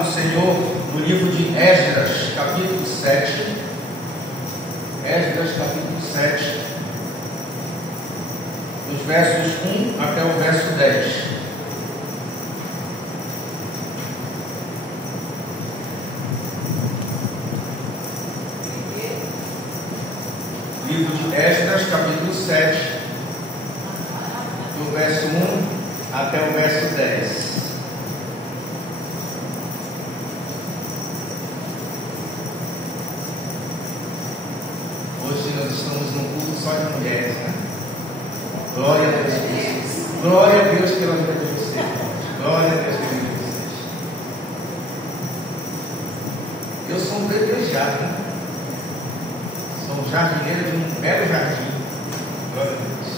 do Senhor no livro de Esdras, capítulo 7. Esdras, capítulo 7, dos versos 1 até o verso 10. Livro de Esdras, capítulo 7, do verso 1 até o verso 10. Hoje nós estamos num culto só de mulheres, né? Glória a Deus por isso. Glória a Deus pela vida de vocês. Glória a Deus pela vida de vocês. Eu sou um privilegiado, né? Sou um jardineiro de um belo jardim. Glória a Deus.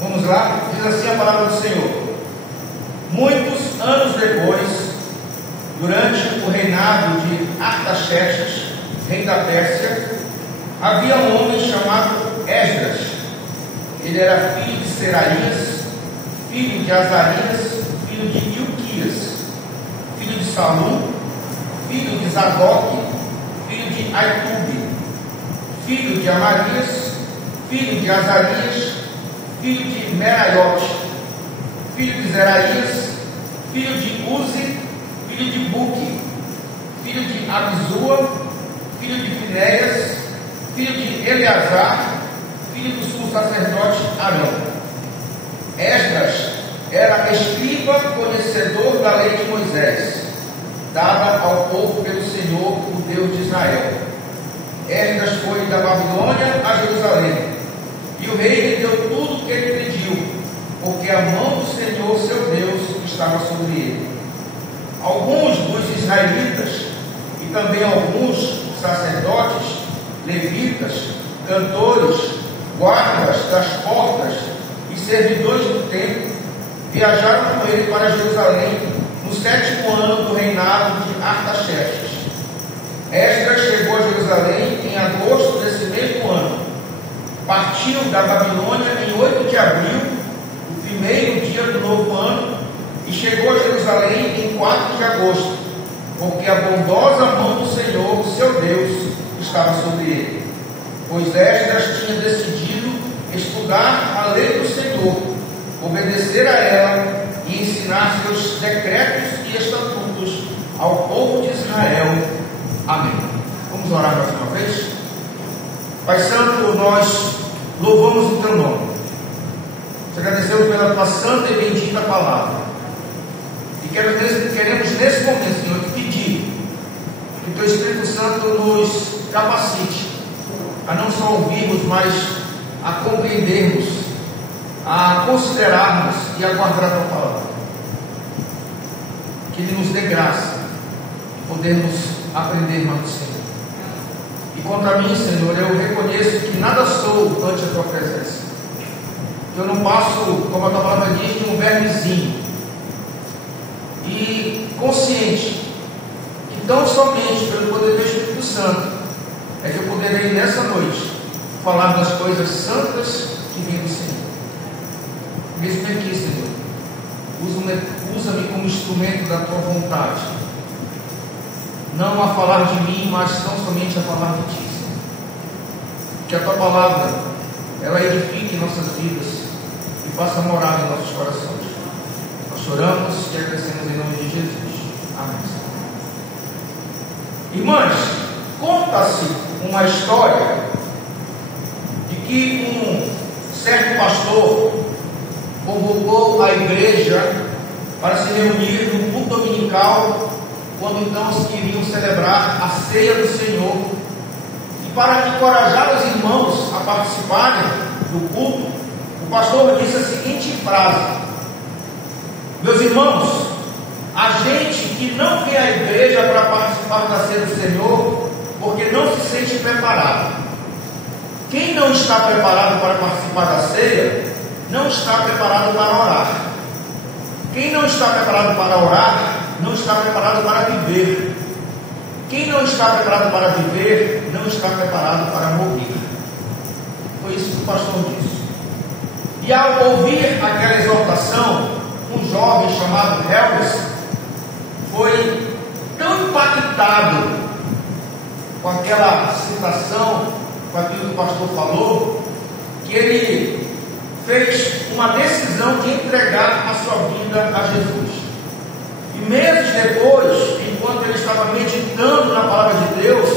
Vamos lá, diz assim a palavra do Senhor. Muitos anos depois, durante o reinado de Artaxerxes, rei da Pérsia, havia um homem chamado Esdras. Ele era filho de Seraías, filho de Azarias, filho de Ilquias, filho de Salum, filho de Zadok, filho de Aitube, filho de Amarias, filho de Azarias, filho de Meraiote, filho de Zeraías, filho de Uzi, filho de Buque, filho de Abizua, filho de Finéias, filho de Eleazar, filho do sumo sacerdote Arão. Esdras era escriba conhecedor da lei de Moisés, dada ao povo pelo Senhor, o Deus de Israel. Esdras foi da Babilônia a Jerusalém, e o rei lhe deu tudo o que ele pediu, porque a mão do Senhor, seu Deus, estava sobre ele. Alguns dos israelitas e também alguns sacerdotes, levitas, cantores, guardas das portas e servidores do templo viajaram com ele para Jerusalém no 7º ano do reinado de Artaxerxes. Esdras chegou a Jerusalém em agosto desse mesmo ano. Partiu da Babilônia em 8 de abril, o primeiro dia do novo ano, e chegou a Jerusalém em 4 de agosto, porque a bondosa mão do Senhor, seu Deus, estava sobre ele. Pois Esdras tinha decidido estudar a lei do Senhor, obedecer a ela e ensinar seus decretos e estatutos ao povo de Israel. Amém. Vamos orar mais uma vez? Pai Santo, nós louvamos o teu nome. Te agradecemos pela tua santa e bendita palavra. E queremos nesse momento, Senhor, te pedir que o teu Espírito Santo nos capacite a não só ouvirmos, mas a compreendermos, a considerarmos e a guardar a tua palavra. Que ele nos dê graça de podermos aprender mais do Senhor. E quanto a mim, Senhor, eu reconheço que nada sou ante a tua presença. Que eu não passo, como a tua palavra diz, de um vermezinho. E consciente que tão somente pelo poder do Espírito Santo é que eu poderei nessa noite falar das coisas santas que vêm do Senhor. Mesmo aqui, Senhor, usa-me como instrumento da tua vontade, não a falar de mim, mas tão somente a falar de ti, Senhor. Que a tua palavra ela edifique nossas vidas e faça morar em nossos corações. Nós choramos e agradecemos em nome de Jesus. Amém. Irmãs, conta-se uma história de que um certo pastor convocou a igreja para se reunir no culto dominical, quando então se queriam celebrar a ceia do Senhor. E para encorajar os irmãos a participarem do culto, o pastor disse a seguinte frase: meus irmãos, a gente que não vem à igreja para participar da ceia do Senhor porque não se sente preparado. Quem não está preparado para participar da ceia, não está preparado para orar. Quem não está preparado para orar, não está preparado para viver. Quem não está preparado para viver, não está preparado para morrer. Foi isso que o pastor disse. E ao ouvir aquela exortação, um jovem chamado Helves irritado com aquela citação, com aquilo que o pastor falou, que ele fez uma decisão de entregar a sua vida a Jesus. E meses depois, enquanto ele estava meditando na palavra de Deus,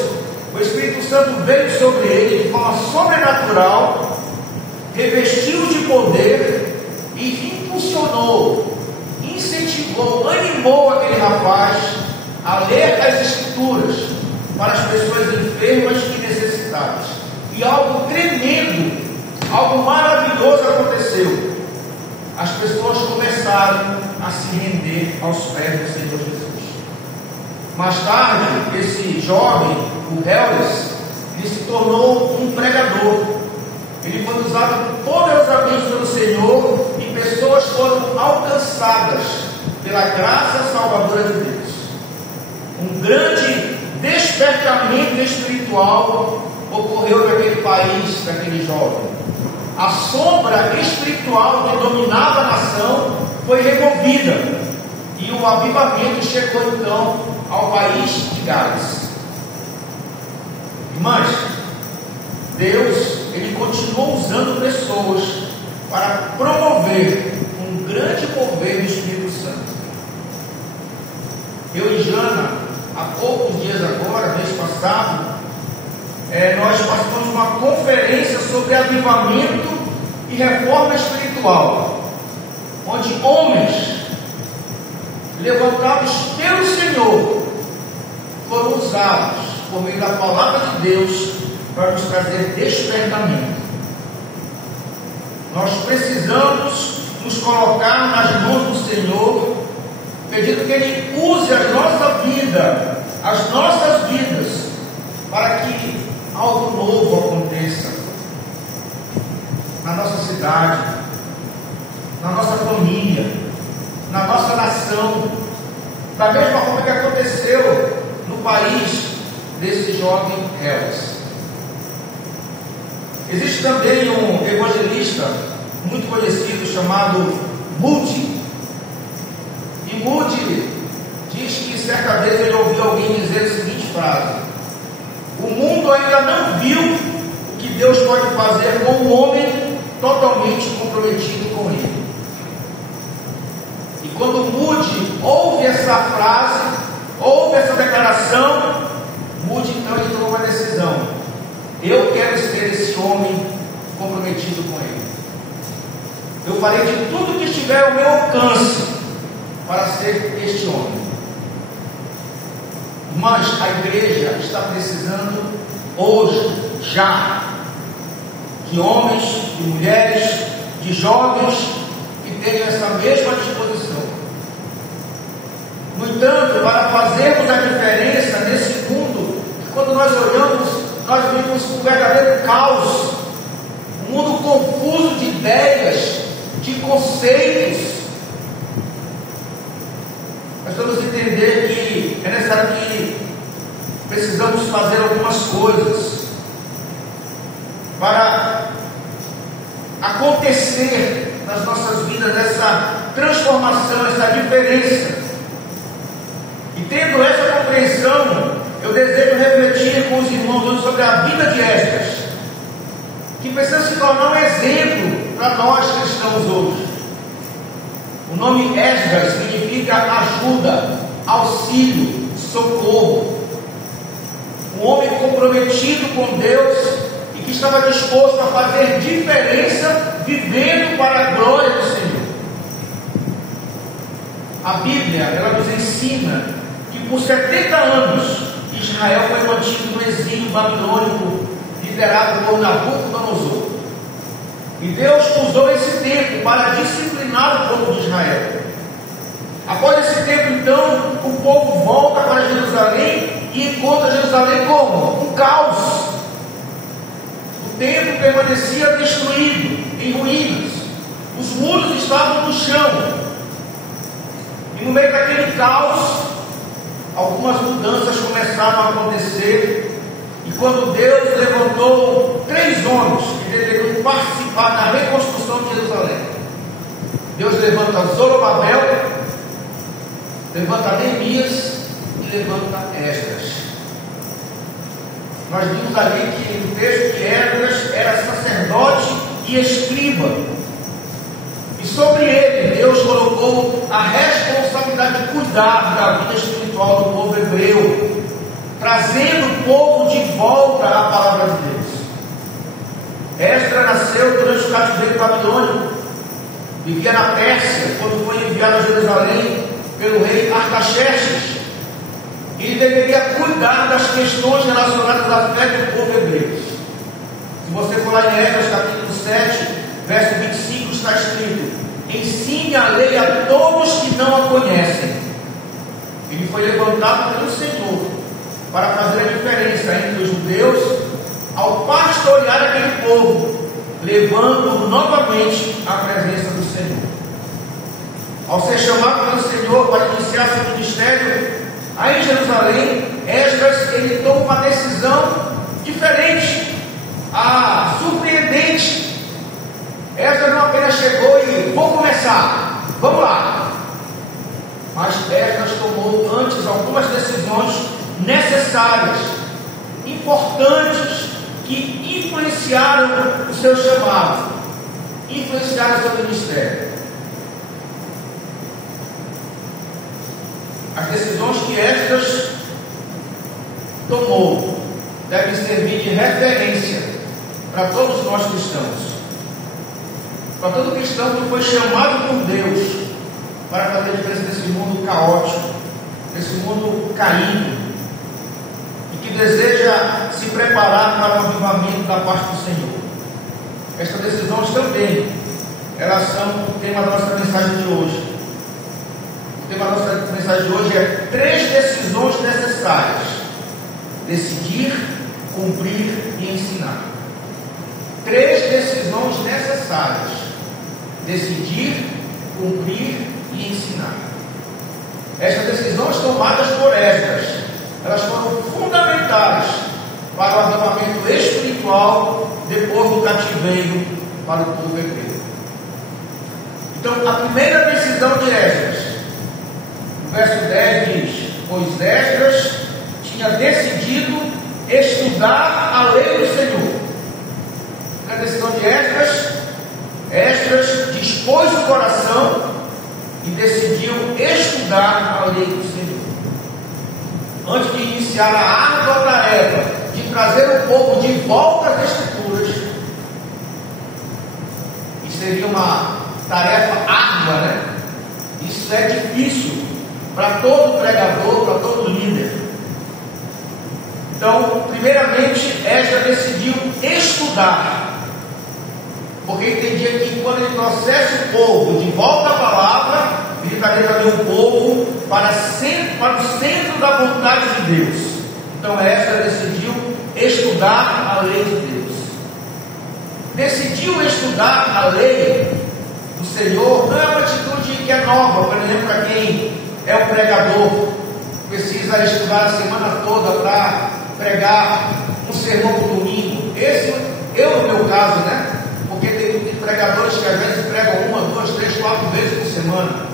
o Espírito Santo veio sobre ele de forma sobrenatural, revestiu de poder e impulsionou, incentivou, animou aquele rapaz a ler as Escrituras para as pessoas enfermas e necessitadas. E algo tremendo, algo maravilhoso aconteceu. As pessoas começaram a se render aos pés do Senhor Jesus. Mais tarde, esse jovem, o Hellis, ele se tornou um pregador. Ele foi usado poderosamente pelo Senhor e pessoas foram alcançadas pela graça salvadora de Deus. Um grande despertamento espiritual ocorreu naquele país, naquele jovem. A sombra espiritual que dominava a nação foi removida e o avivamento chegou então ao país de Gales. Irmãs, Deus, ele continuou usando pessoas para promover um grande mover do Espírito Santo. Eu e Jana, há poucos dias agora, mês passado, nós participamos de uma conferência sobre avivamento e reforma espiritual, onde homens levantados pelo Senhor foram usados por meio da palavra de Deus para nos trazer despertamento. Nós precisamos nos colocar nas mãos do Senhor, pedindo que Ele use a nossa vida, as nossas vidas, para que algo novo aconteça na nossa cidade, na nossa família, na nossa nação, da mesma forma que aconteceu no país desse jovem Hellis. Existe também um evangelista muito conhecido chamado Moody. E Moody diz que certa vez ele ouviu alguém dizer a seguinte frase: o mundo ainda não viu o que Deus pode fazer com um homem totalmente comprometido com Ele. E quando Moody ouve essa frase, ouve essa declaração, Moody então ele tomou uma decisão: eu quero ser esse homem comprometido com Ele. Eu farei de tudo que estiver ao meu alcance para ser este homem. Mas a igreja está precisando hoje, já, de homens, de mulheres, de jovens que tenham essa mesma disposição. No entanto, para fazermos a diferença nesse mundo, que quando nós olhamos, nós vemos um verdadeiro caos, um mundo confuso de ideias, de conceitos. Nós vamos entender que é necessário que precisamos fazer algumas coisas para acontecer nas nossas vidas essa transformação, essa diferença. E tendo essa compreensão, eu desejo refletir com os irmãos hoje sobre a vida de Esdras, que precisa se tornar um exemplo para nós cristãos hoje. O nome Esdras significa ajuda, auxílio, socorro. Um homem comprometido com Deus e que estava disposto a fazer diferença, vivendo para a glória do Senhor. A Bíblia, ela nos ensina que por 70 anos Israel foi mantido no exílio babilônico, liderado por Nabucodonosor. E Deus usou esse tempo para disciplinar o povo de Israel. Após esse tempo, então, o povo volta para Jerusalém e encontra Jerusalém como? Um caos. O templo permanecia destruído, em ruínas. Os muros estavam no chão. E no meio daquele caos, algumas mudanças começaram a acontecer. E quando Deus levantou 3 homens que deveriam participar da reconstrução de Jerusalém, Deus levanta Zorobabel, levanta Neemias e e levanta Esdras. Nós vimos ali que no texto que Esdras era sacerdote e escriba. E sobre ele, Deus colocou a responsabilidade de cuidar da vida espiritual do povo hebreu, trazendo o povo de volta à palavra de Deus. Esdras nasceu durante o cativeiro babilônico, vivia na Pérsia, quando foi enviado a Jerusalém pelo rei Artaxerxes. Ele deveria cuidar das questões relacionadas à fé do povo hebreu. Se você for lá em Esdras capítulo 7, verso 25, está escrito: ensine a lei a todos que não a conhecem. Ele foi levantado pelo Senhor para fazer a diferença entre os judeus ao pastorear aquele povo, levando novamente a presença do Senhor. Ao ser chamado pelo Senhor para iniciar seu ministério aí em Jerusalém, Esdras ele toma uma decisão diferente, surpreendente. Esdras não apenas chegou e vou começar, vamos lá. Mas Esdras tomou antes algumas decisões necessárias, importantes, que influenciaram o seu chamado, influenciaram o seu ministério. As decisões que Esdras tomou devem servir de referência para todos nós cristãos, para todo cristão que foi chamado por Deus para fazer a diferença nesse mundo caótico, nesse mundo caído, e que deseja se preparar para o avivamento da parte do Senhor. Estas decisões também, elas são o tema da nossa mensagem de hoje. O tema da nossa mensagem de hoje é 3 decisões necessárias: decidir, cumprir e ensinar. 3 decisões necessárias: decidir, cumprir e ensinar. Estas decisões tomadas por Esdras, elas foram fundamentais para o avivamento espiritual depois do cativeiro para o povo hebreu. Então, a primeira decisão de Esdras, no verso 10 diz: pois Esdras tinha decidido estudar a lei do Senhor. Na decisão de Esdras dispôs o coração e decidiu estudar a lei do Senhor. Antes de iniciar a árdua tarefa de trazer o povo de volta às Escrituras, isso seria uma tarefa árdua, né? Isso é difícil para todo pregador, para todo líder. Então, primeiramente, Esdras decidiu estudar, porque entendia que quando ele trouxesse o povo de volta à palavra, ele traria também o povo para o centro da vontade de Deus. Então Esdras decidiu estudar a lei de Deus. Decidiu estudar a lei do Senhor não é uma atitude que é nova. Por exemplo, para quem é um pregador, precisa estudar a semana toda para pregar um sermão por domingo. Eu no meu caso, né? Porque tem pregadores que às vezes pregam 1, 2, 3, 4 vezes por semana.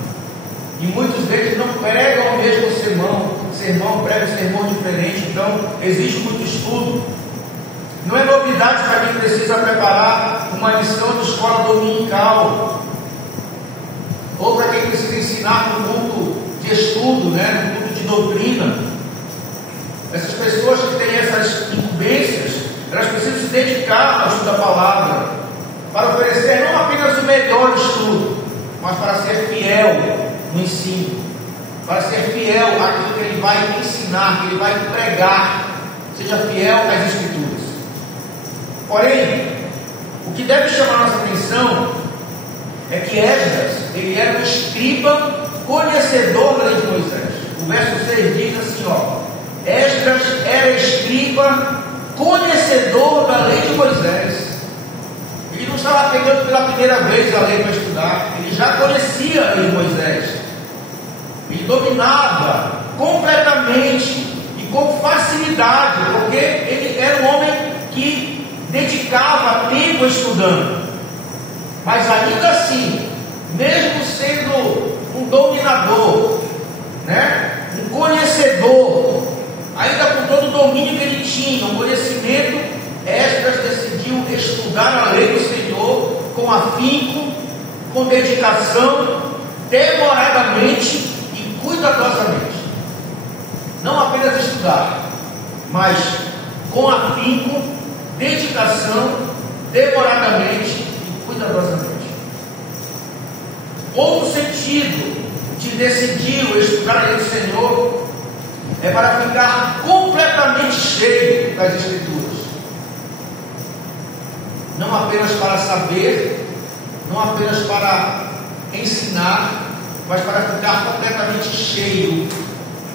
E muitos deles não pregam o mesmo sermão, pregam um sermão diferente. Então, existe muito estudo. Não é novidade para quem precisa preparar uma lição de escola dominical, ou para quem precisa ensinar no culto de estudo, né, no culto de doutrina. Essas pessoas que têm essas incumbências, elas precisam se dedicar ao estudo da palavra, para oferecer não apenas o melhor estudo, mas para ser fiel no ensino, para ser fiel àquilo que ele vai ensinar, que ele vai pregar. Seja fiel às Escrituras. Porém, o que deve chamar nossa atenção é que Esdras, ele era um escriba conhecedor da lei de Moisés. O verso 6 diz assim, Esdras era escriba conhecedor da lei de Moisés. Ele não estava pegando pela primeira vez a lei para estudar, ele já conhecia a lei de Moisés. Ele dominava completamente e com facilidade, porque ele era um homem que dedicava tempo estudando. Mas ainda assim, mesmo sendo um dominador, né, um conhecedor domínio que ele tinha, o conhecimento, Esdras decidiu estudar a lei do Senhor com afinco, com dedicação, demoradamente e cuidadosamente. Não apenas estudar, mas com afinco, dedicação, demoradamente e cuidadosamente. Outro sentido de decidir estudar a lei do Senhor é para ficar completamente cheio das Escrituras. Não apenas para saber, não apenas para ensinar, mas para ficar completamente cheio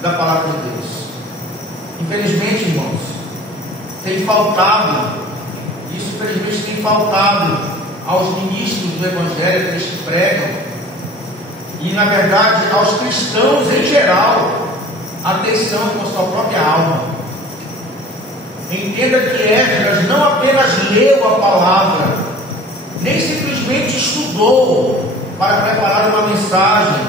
da palavra de Deus. Infelizmente, irmãos, tem faltado, isso infelizmente tem faltado aos ministros do Evangelho, aqueles que pregam, e na verdade aos cristãos em geral, atenção com a sua própria alma. Entenda que Esdras não apenas leu a palavra, nem simplesmente estudou para preparar uma mensagem,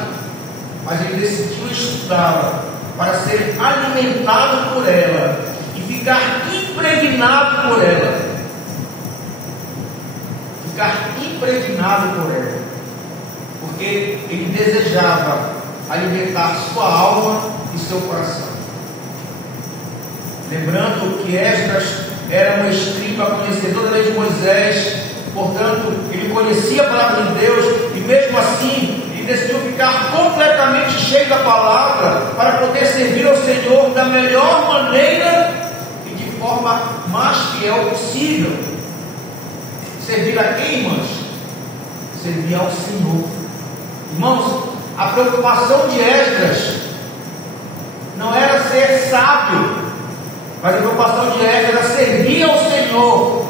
mas ele decidiu estudá-la para ser alimentado por ela e ficar impregnado por ela. Ficar impregnado por ela, porque ele desejava alimentar sua alma e seu coração. Lembrando que Esdras era um escriba conhecedor da lei de Moisés, portanto, ele conhecia a palavra de Deus, e mesmo assim, ele decidiu ficar completamente cheio da palavra para poder servir ao Senhor da melhor maneira e de forma mais fiel possível. Servir a quem, irmãos? Servir ao Senhor. Irmãos, a preocupação de Esdras não era ser sábio, mas a preocupação de Esdras era servir ao Senhor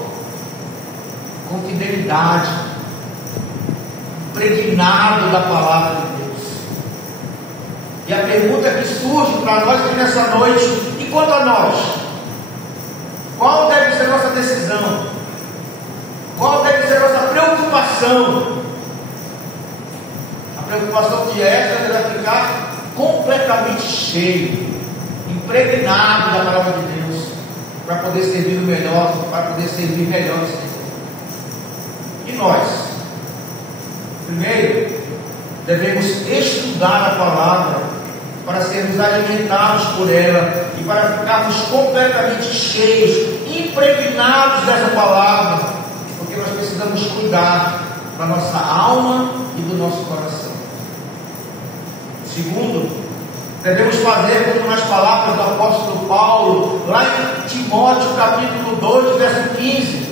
com fidelidade, impregnado da palavra de Deus. E a pergunta que surge para nós aqui nessa noite: e quanto a nós? Qual deve ser a nossa decisão? Qual deve ser a nossa preocupação? A preocupação de Esdras era ficar completamente cheio, impregnado da palavra de Deus, para poder servir o melhor, para poder servir melhor o Senhor. E nós? Primeiro, devemos estudar a palavra para sermos alimentados por ela e para ficarmos completamente cheios, impregnados dessa palavra, porque nós precisamos cuidar da nossa alma e do nosso coração. Segundo, devemos fazer como nas palavras do apóstolo Paulo, lá em Timóteo capítulo 2, verso 15,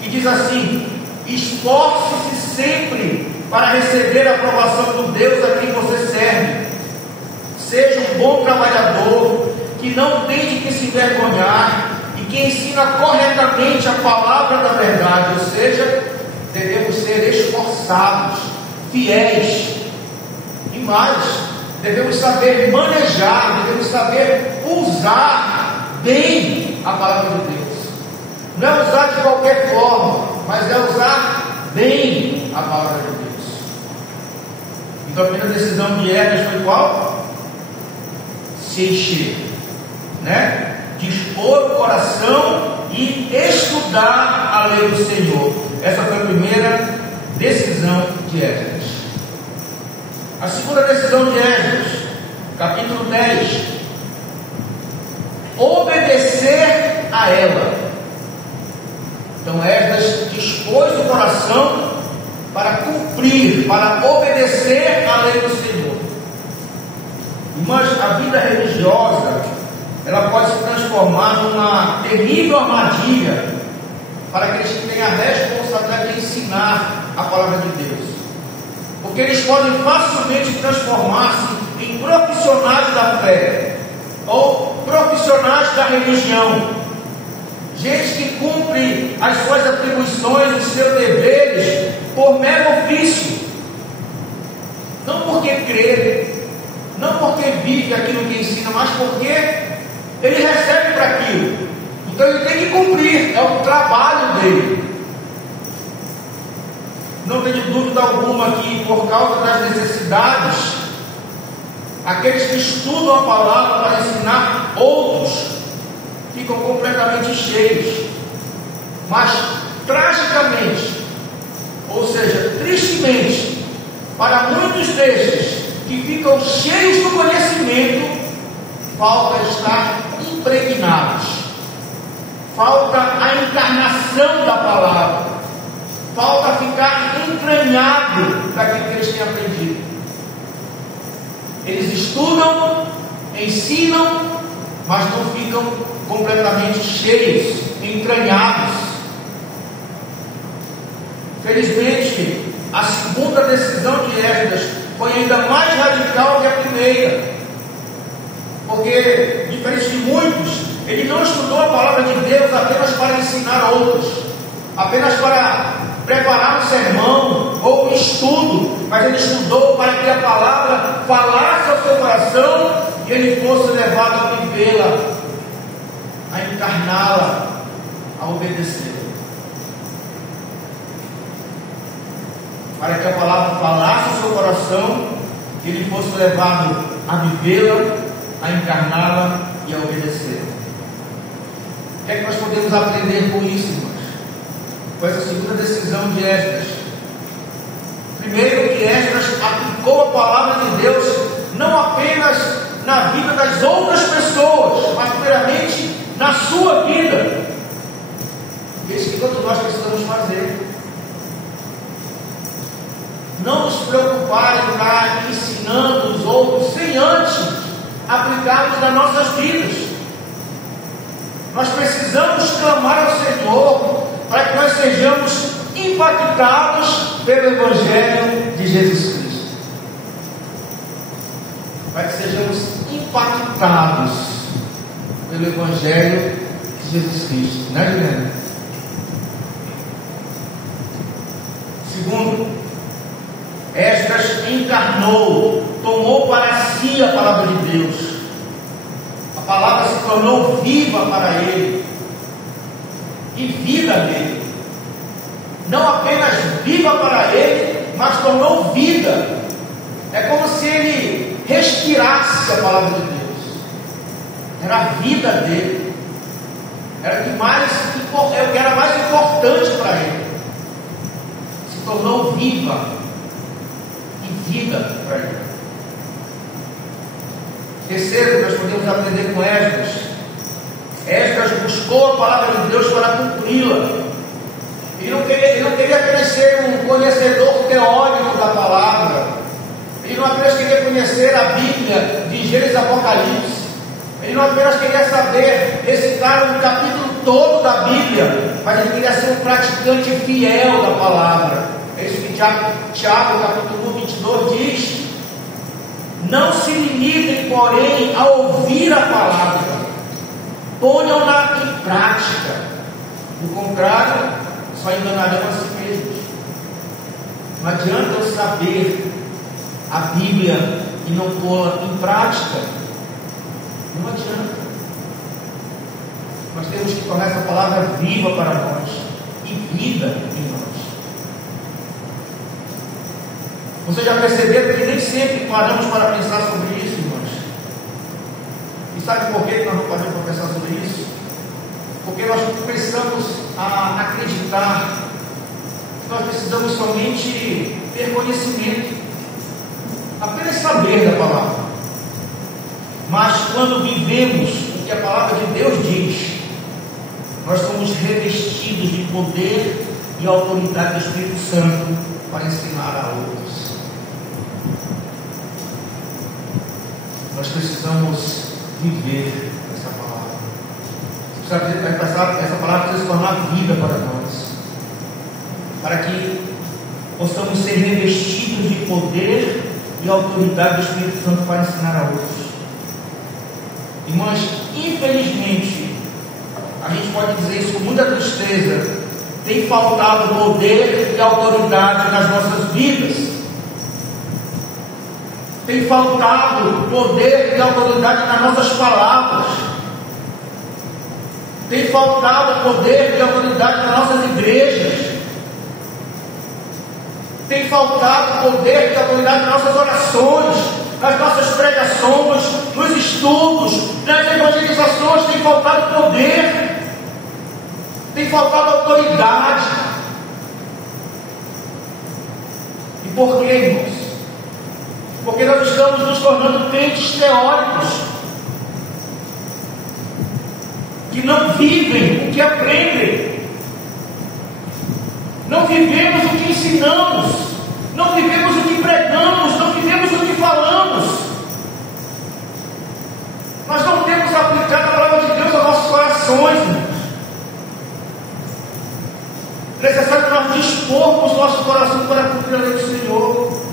que diz assim: esforce-se sempre para receber a aprovação do Deus a quem você serve. Seja um bom trabalhador, que não tem de que se envergonhar e que ensina corretamente a palavra da verdade. Ou seja, devemos ser esforçados, fiéis, e mais, devemos saber manejar, devemos saber usar bem a palavra de Deus. Não é usar de qualquer forma, mas é usar bem a palavra de Deus. Então a primeira decisão de Esdras foi qual? Se encher, né? Dispor o coração e estudar a lei do Senhor. Essa foi a primeira decisão de Esdras. A segunda decisão de Esdras, capítulo 10: obedecer a ela. Então Esdras dispôs o coração para cumprir, para obedecer a lei do Senhor. Mas a vida religiosa, ela pode se transformar numa terrível armadilha para aqueles que têm a responsabilidade de ensinar a palavra de Deus, porque eles podem facilmente transformar-se em profissionais da fé ou profissionais da religião, gente que cumpre as suas atribuições, os seus deveres por mero ofício, não porque crê, não porque vive aquilo que ensina, mas porque ele recebe para aquilo. Então ele tem que cumprir, é o trabalho dele. Não tenho dúvida alguma que, por causa das necessidades, aqueles que estudam a palavra para ensinar outros, ficam completamente cheios. Mas, tragicamente, ou seja, tristemente, para muitos destes que ficam cheios do conhecimento, falta estar impregnados, falta a encarnação da palavra, falta ficar entranhado daquilo que eles têm aprendido. Eles estudam, ensinam, mas não ficam completamente cheios, entranhados. Felizmente, a segunda decisão de Esdras foi ainda mais radical que a primeira, porque, diferente de muitos, ele não estudou a palavra de Deus apenas para ensinar outros, apenas para preparar um sermão ou um estudo, mas ele estudou para que a palavra falasse ao seu coração e ele fosse levado a vivê-la, a encarná-la, a obedecê-la. Para que a palavra falasse ao seu coração, que ele fosse levado a vivê-la, a encarná-la e a obedecê-la. O que é que nós podemos aprender com isso, irmãos? Com essa segunda decisão de Esdras. Primeiro, que Esdras aplicou a palavra de Deus não apenas na vida das outras pessoas, mas primeiramente na sua vida. Isso que todos nós precisamos fazer. Não nos preocupar em estar ensinando os outros sem antes aplicarmos nas nossas vidas. Nós precisamos clamar ao Senhor para que nós sejamos impactados pelo Evangelho de Jesus Cristo. Para que sejamos impactados pelo Evangelho de Jesus Cristo. Não é, Juliana? Segundo, Esdras encarnou, tomou para si a palavra de Deus. A palavra se tornou viva para ele e vida nele. Não apenas viva para ele, mas tornou vida. É como se ele respirasse a palavra de Deus. Era a vida dele. Era o que era mais importante para ele. Se tornou viva e vida para ele. Terceiro, nós podemos aprender com Esdras. Esdras buscou a palavra de Deus para cumpri-la. Ele não queria apenas ser um conhecedor teórico da palavra. Ele não apenas queria conhecer a Bíblia de Gênesis e Apocalipse. Ele não apenas queria saber recitar um capítulo todo da Bíblia, mas ele queria ser um praticante fiel da palavra. É isso que Tiago, capítulo 22 diz: não se limitem, porém, a ouvir a palavra, ponham-na em prática. Do contrário, só enganarão a si mesmos. Não adianta eu saber a Bíblia e não pô-la em prática. Não adianta. Nós temos que tornar essa palavra viva para nós e vida em nós. Vocês já perceberam que nem sempre paramos para pensar sobre isso, irmãos? E sabe por que nós não paramos para pensar sobre isso? Porque nós começamos a acreditar que nós precisamos somente ter conhecimento, apenas saber da palavra. Mas quando vivemos o que a palavra de Deus diz, nós somos revestidos de poder e autoridade do Espírito Santo para ensinar a outros. Nós precisamos viver essa palavra. Essa palavra precisa se tornar vida para nós, para que possamos ser revestidos de poder e autoridade do Espírito Santo para ensinar a outros. Irmãs, infelizmente, a gente pode dizer isso com muita tristeza, tem faltado poder e autoridade nas nossas vidas. Tem faltado poder e autoridade nas nossas palavras. Tem faltado poder e autoridade nas nossas igrejas. Tem faltado poder e autoridade nas nossas orações, nas nossas pregações, nos estudos, nas evangelizações. Tem faltado poder, tem faltado autoridade. E por quê, irmãos? Porque nós estamos nos tornando crentes teóricos, que não vivem o que aprendem, não vivemos o que ensinamos, não vivemos o que pregamos, não vivemos o que falamos. Nós não temos aplicado a palavra de Deus aos nossos corações, irmãos. É necessário que nós dispormos nosso coração para cumprir a lei do Senhor.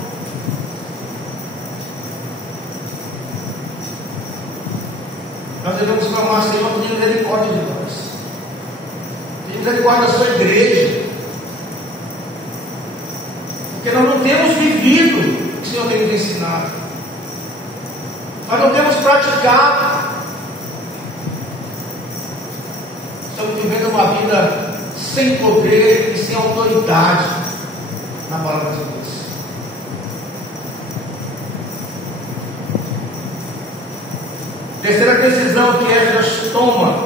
Nós devemos clamar: Senhor, tenha misericórdia de nós, tenha misericórdia da sua igreja, porque nós não temos vivido o que o Senhor tem nos ensinado, nós não temos praticado, estamos vivendo uma vida sem poder e sem autoridade na palavra de Deus. Terceira decisão que Esdras toma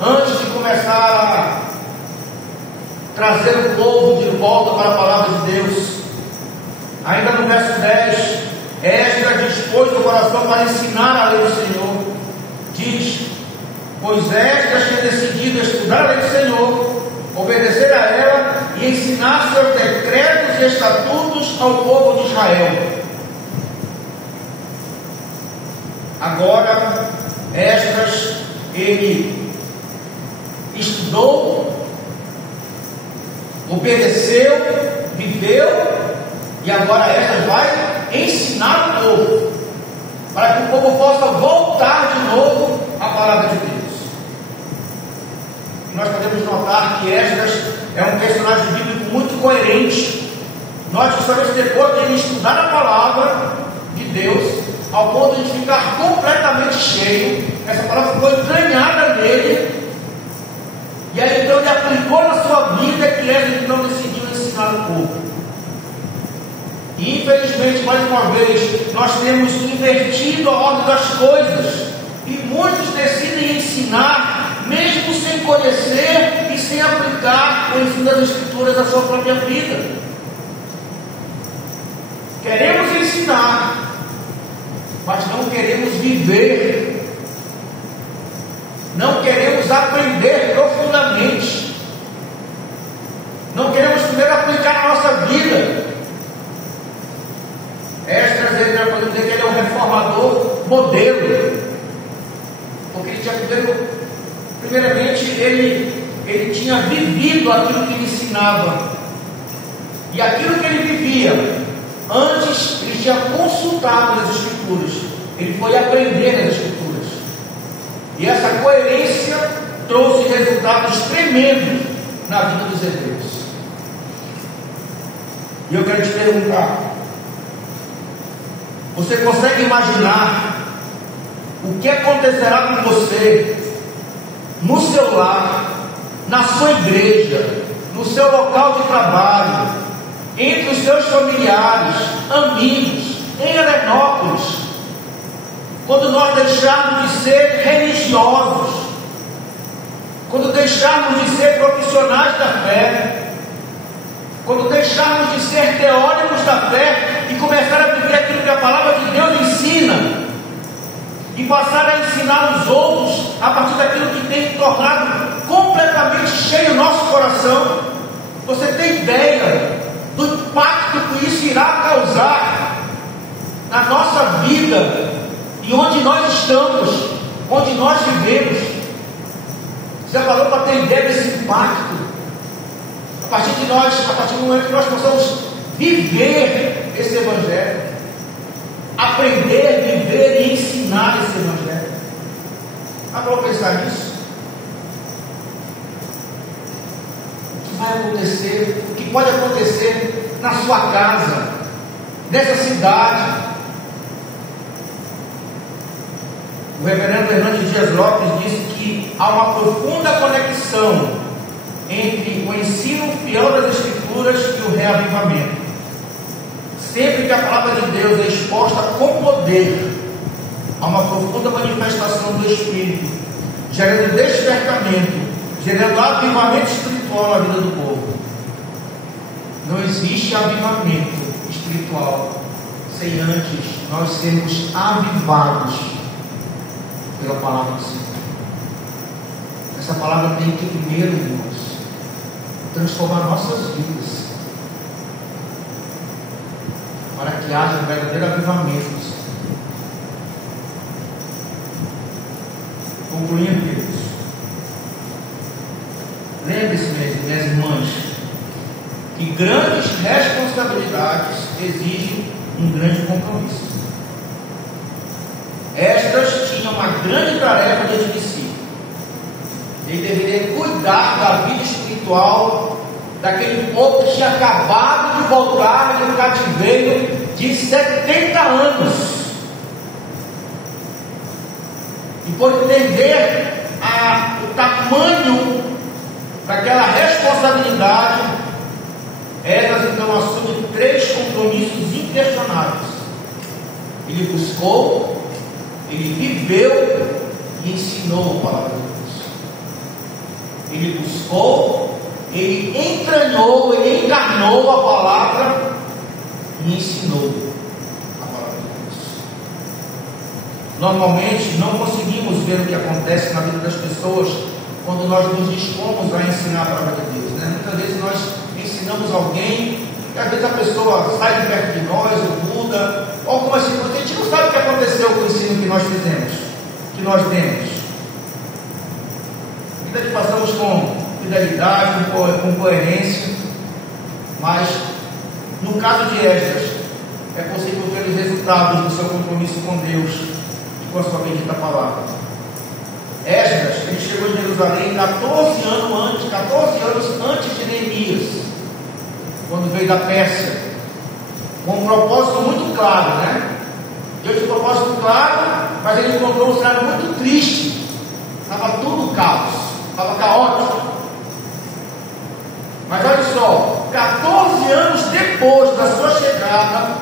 antes de começar a trazer o povo de volta para a palavra de Deus. Ainda no verso 10, Esdras dispôs o coração para ensinar a lei do Senhor. Diz: pois Esdras tinha decidido estudar a lei do Senhor, obedecer a ela e ensinar seus decretos e estatutos ao povo de Israel. Agora, Esdras, ele estudou, obedeceu, viveu, e agora Esdras vai ensinar o povo, para que o povo possa voltar de novo à palavra de Deus. E nós podemos notar que Esdras é um personagem bíblico muito coerente. Nós precisamos, depois de ele estudar a palavra de Deus, ao ponto de ficar completamente cheio, essa palavra foi ganhada nele, e aí então ele aplicou na sua vida, que ele então decidiu ensinar o povo. E infelizmente, mais uma vez, nós temos invertido a ordem das coisas, e muitos decidem ensinar, mesmo sem conhecer e sem aplicar o ensino das Escrituras à sua própria vida. Queremos ensinar, mas não queremos viver, não queremos aprender profundamente, não queremos primeiro aplicar na nossa vida. Esdras, ele vai dizer que ele é um reformador modelo, porque ele tinha primeiramente ele tinha vivido aquilo que ele ensinava, e aquilo que ele vivia antes, ele tinha consultado nas Escrituras, ele foi aprender nas Escrituras, e essa coerência trouxe resultados tremendos na vida dos hebreus. E eu quero te perguntar: você consegue imaginar o que acontecerá com você no seu lar, na sua igreja, no seu local de trabalho, entre os seus familiares, amigos, em Arenópolis, quando nós deixarmos de ser religiosos, quando deixarmos de ser profissionais da fé, quando deixarmos de ser teóricos da fé e começar a viver aquilo que a palavra de Deus ensina, e passar a ensinar os outros a partir daquilo que tem tornado completamente cheio o nosso coração. Você tem ideia do impacto que isso irá causar na nossa vida e onde nós estamos, onde nós vivemos? Você já falou para ter ideia desse impacto? A partir do momento que nós possamos viver esse Evangelho, aprender, viver e ensinar esse Evangelho. Dá para pensar nisso? O que vai acontecer? O que pode acontecer na sua casa, nessa cidade? O reverendo Hernandes Dias Lopes disse que há uma profunda conexão entre o ensino fiel das Escrituras e o reavivamento. Sempre que a palavra de Deus é exposta com poder, a uma profunda manifestação do Espírito, gerando despertamento, gerando avivamento espiritual na vida do povo. Não existe avivamento espiritual sem antes nós sermos avivados pela palavra do Senhor. Essa palavra tem que primeiro, irmãos, transformar nossas vidas, para que haja um verdadeiro avivamento. Concluindo, queridos, lembre-se mesmo, minhas irmãs, que grandes responsabilidades exigem um grande compromisso. Estas tinham uma grande tarefa diante de si. Ele deveria cuidar da vida espiritual daquele povo que tinha acabado de voltar do cativeiro de 70 anos. E por entender o tamanho daquela responsabilidade, elas então assumem 3 compromissos inquestionáveis. Ele buscou, ele viveu e ensinou a palavra de Deus. Ele buscou, ele entranhou, ele encarnou a palavra e ensinou a palavra de Deus. Normalmente não conseguimos ver o que acontece na vida das pessoas quando nós nos dispomos a ensinar a palavra de Deus, né? Muitas vezes nós ensinamos alguém e às vezes a pessoa sai de perto de nós ou muda, ou alguma circunstância, a gente não sabe o que aconteceu com o ensino que nós fizemos, que nós demos. Ainda que passamos com fidelidade, com coerência, mas no caso de Esdras, é possível ver os resultados do seu compromisso com Deus e com a sua bendita palavra. Esdras, ele chegou em Jerusalém 14 anos antes de Neemias, quando veio da Pérsia, com um propósito muito claro, né? Deus tinha um propósito claro, mas ele encontrou um cenário muito triste, estava tudo caos, estava caótico. Mas olha só, 14 anos depois da sua chegada,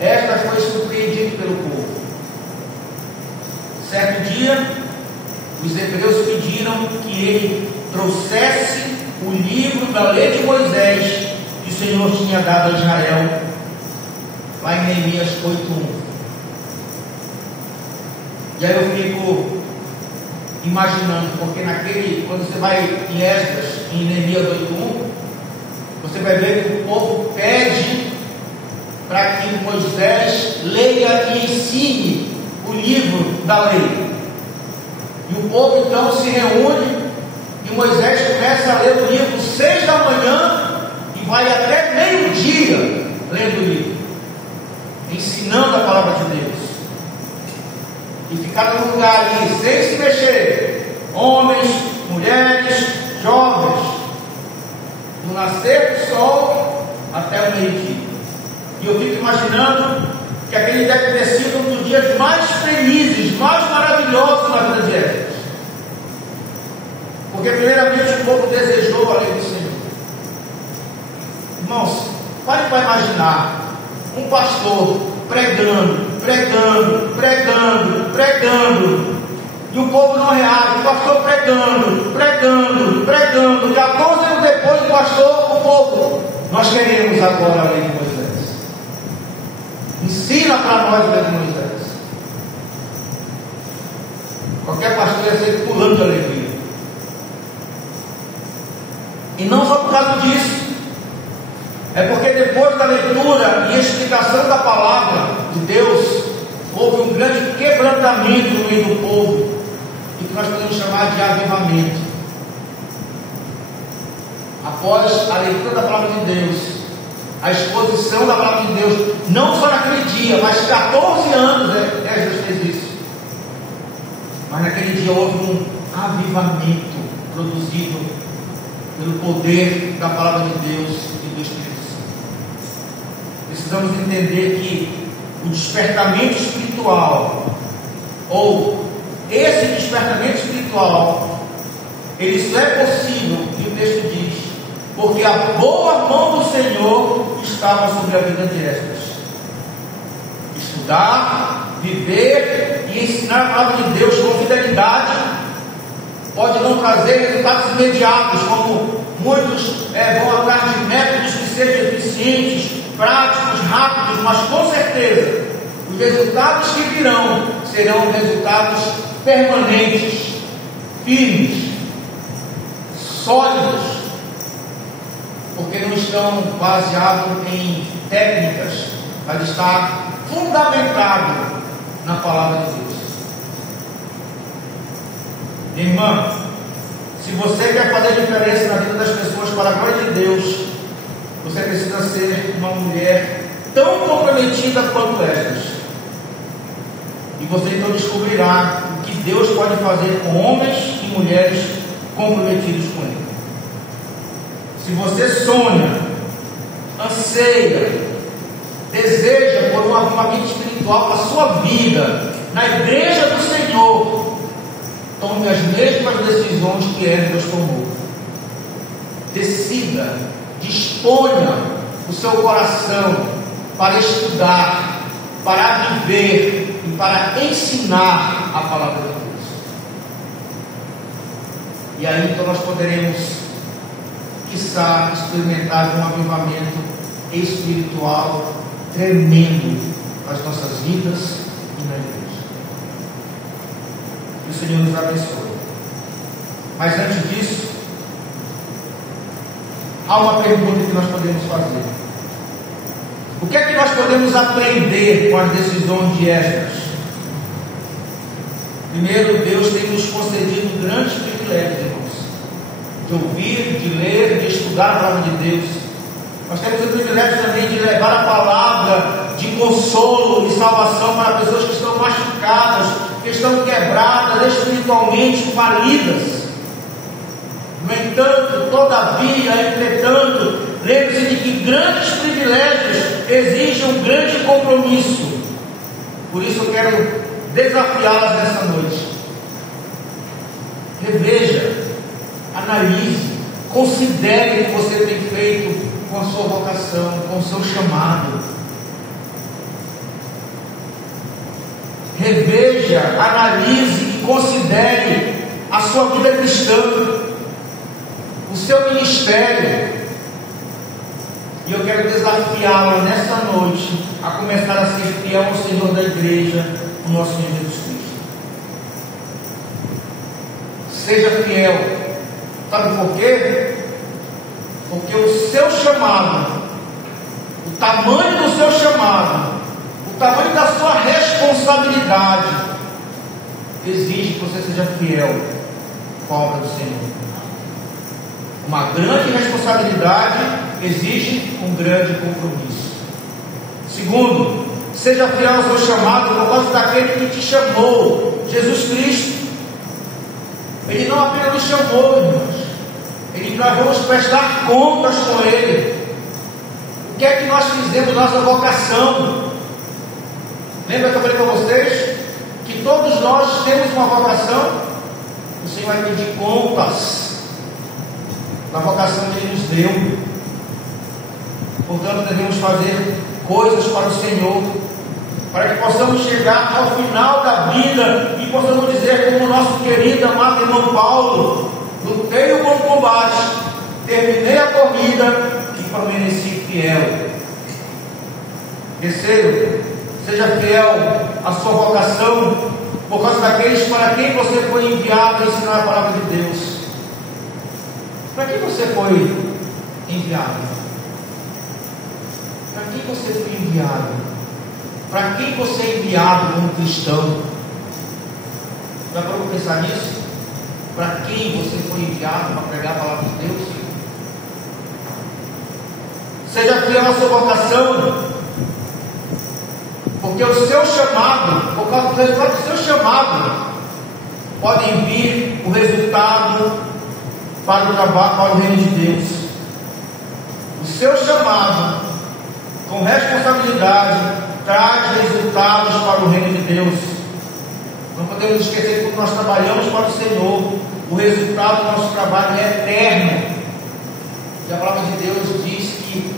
Esdras foi surpreendido pelo povo. Certo dia, os hebreus pediram que ele trouxesse o livro da lei de Moisés que o Senhor tinha dado a Israel, lá em Neemias 8:1. E aí eu fico imaginando, porque quando você vai em Esdras, em Neemias 8:1, você vai ver que o povo pede para que Moisés leia e ensine o livro da lei. E o povo então se reúne e Moisés começa a ler o livro 6 da manhã e vai até meio-dia lendo o livro, ensinando a palavra de Deus. E ficar num lugar ali sem se mexer, homens, mulheres, jovens, do nascer do sol até o meio-dia. E eu fico imaginando que aquele deve ter sido um dos dias mais felizes, mais maravilhosos na vida de Esdras, porque primeiramente o povo desejou a lei do Senhor. Irmãos, pare para imaginar um pastor pregando, e o povo não reage, o pastor pregando, 14 anos depois do pastor, o povo, nós queremos agora a lei de Moisés. Ensina para nós a lei de Moisés. Qualquer pastor ia ser pulando de alegria. E não só por causa disso, é porque depois da leitura e explicação da palavra de Deus, houve um grande quebrantamento no meio do povo, e que nós podemos chamar de avivamento. Após a leitura da palavra de Deus, a exposição da palavra de Deus, não só naquele dia, mas 14 anos Esdras fez isso. Mas naquele dia houve um avivamento produzido pelo poder da palavra de Deus e do Espírito Santo. Precisamos entender que o despertamento espiritual, ou esse despertamento espiritual, ele só é possível, e o texto diz, porque a boa mão do Senhor estava sobre a vida de Esdras. Estudar, viver que ensinar a palavra de Deus com fidelidade pode não trazer resultados imediatos, como muitos vão atrás de métodos que sejam eficientes, práticos, rápidos, mas com certeza os resultados que virão serão resultados permanentes, firmes, sólidos, porque não estão baseados em técnicas, mas está fundamentado na palavra de Deus. Irmã, se você quer fazer diferença na vida das pessoas para a glória de Deus, você precisa ser uma mulher tão comprometida quanto estas. E você então descobrirá o que Deus pode fazer com homens e mulheres comprometidos com Ele. Se você sonha, anseia, deseja por um avivamento espiritual na sua vida, na igreja do Senhor, tome as mesmas decisões que Esdras tomou. Decida, disponha o seu coração para estudar, para viver e para ensinar a palavra de Deus. E aí então nós poderemos, quiçá, experimentar um avivamento espiritual tremendo nas nossas vidas e na igreja. Que o Senhor nos abençoe. Mas antes disso, há uma pergunta que nós podemos fazer. O que é que nós podemos aprender com as decisões de Esdras? Primeiro, Deus tem nos concedido grandes privilégios, irmãos, de ouvir, de ler, de estudar a palavra de Deus. Nós temos o privilégio também de levar a palavra de consolo e salvação para pessoas que estão machucadas, que estão quebradas, espiritualmente falidas. No entanto, todavia, entretanto, lembre-se de que grandes privilégios exigem um grande compromisso. Por isso eu quero desafiá-las nessa noite. Reveja, analise, considere o que você tem feito com a sua vocação, com o seu chamado. Reveja, analise e considere a sua vida cristã, o seu ministério. E eu quero desafiá-la nessa noite a começar a ser fiel ao Senhor da igreja, o nosso Senhor Jesus Cristo. Seja fiel. Sabe por quê? Porque o seu chamado, o tamanho do seu chamado, o tamanho da sua responsabilidade exige que você seja fiel com a obra do Senhor. Uma grande responsabilidade exige um grande compromisso. Segundo, seja fiel ao seu chamado por causa daquele que te chamou, Jesus Cristo. Ele não apenas nos chamou, irmãos, nós vamos prestar contas com Ele. O que é que nós fizemos na nossa vocação? Lembra que eu falei para vocês que todos nós temos uma vocação? O Senhor vai pedir contas da vocação que Ele nos deu. Portanto, devemos fazer coisas para o Senhor, para que possamos chegar ao final da vida e possamos dizer, como o nosso querido amado irmão Paulo: lutei o bom combate, terminei a corrida e permaneci fiel. Terceiro, seja fiel à sua vocação, por causa daqueles para quem você foi enviado a ensinar a palavra de Deus. Para quem você foi enviado? Para quem você foi enviado? Para quem você é enviado como cristão? Já parou para pensar nisso? Para quem você foi enviado para pregar a palavra de Deus? Seja fiel à sua vocação, porque o seu chamado, por causa do resultado do seu chamado, podem vir o resultado para o trabalho, para o reino de Deus. O seu chamado, com responsabilidade, traz resultados para o reino de Deus. Não podemos esquecer que quando nós trabalhamos para o Senhor, o resultado do nosso trabalho é eterno. E a palavra de Deus diz que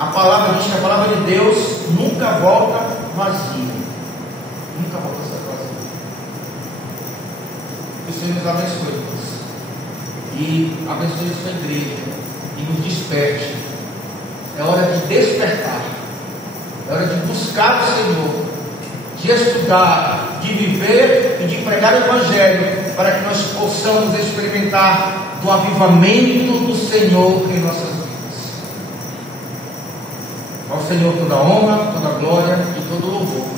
a palavra de Deus nunca volta vazia. Nunca volta vazia. Que o Senhor nos abençoe, irmãos, e abençoe a sua igreja e nos desperte. É hora de despertar, é hora de buscar o Senhor, de estudar, de viver e de pregar o Evangelho, para que nós possamos experimentar do avivamento do Senhor em nossas vidas. Ao Senhor toda a honra, toda a glória e todo o louvor.